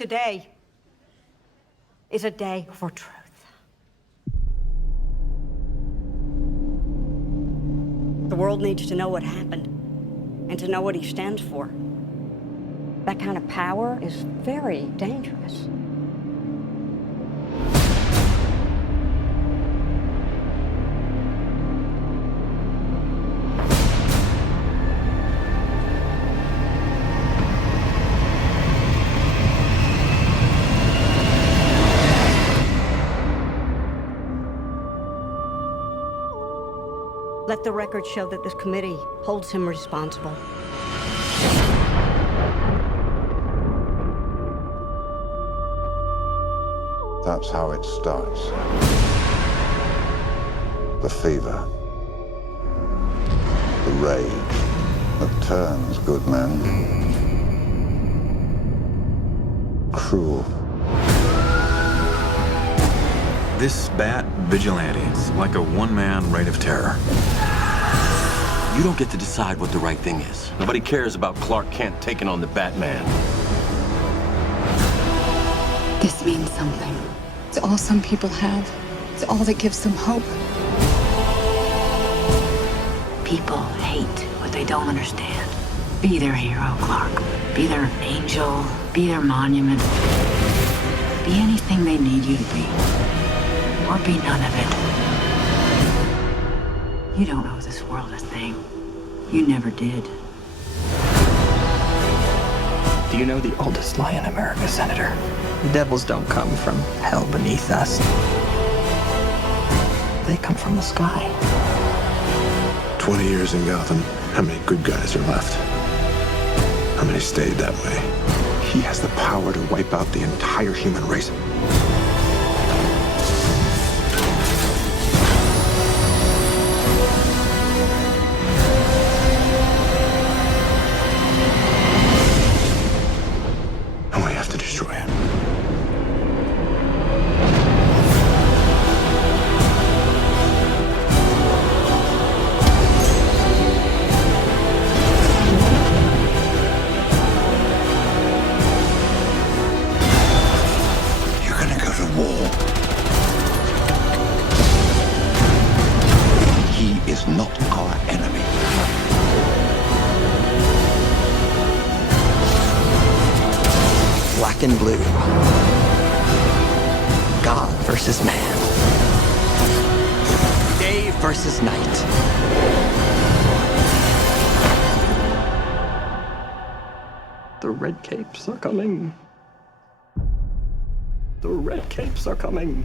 Today is a day for truth. The world needs to know what happened and to know what he stands for. That kind of power is very dangerous. Let the record show that this committee holds him responsible. That's how it starts. The fever. The rage that turns good men cruel. This bat vigilante is like a one-man reign of terror. You don't get to decide what the right thing is. Nobody cares about Clark Kent taking on the Batman. This means something. It's all some people have. It's all that gives them hope. People hate what they don't understand. Be their hero, Clark. Be their angel. Be their monument. Be anything they need you to be. Or be none of it. You don't owe this world a thing. You never did. Do you know the oldest lie in America, Senator? The devils don't come from hell beneath us. They come from the sky. 20 years in Gotham. How many good guys are left? How many stayed that way? He has the power to wipe out the entire human race. Enemy. Black and blue. God versus man. Day versus night. The red capes are coming. The red capes are coming.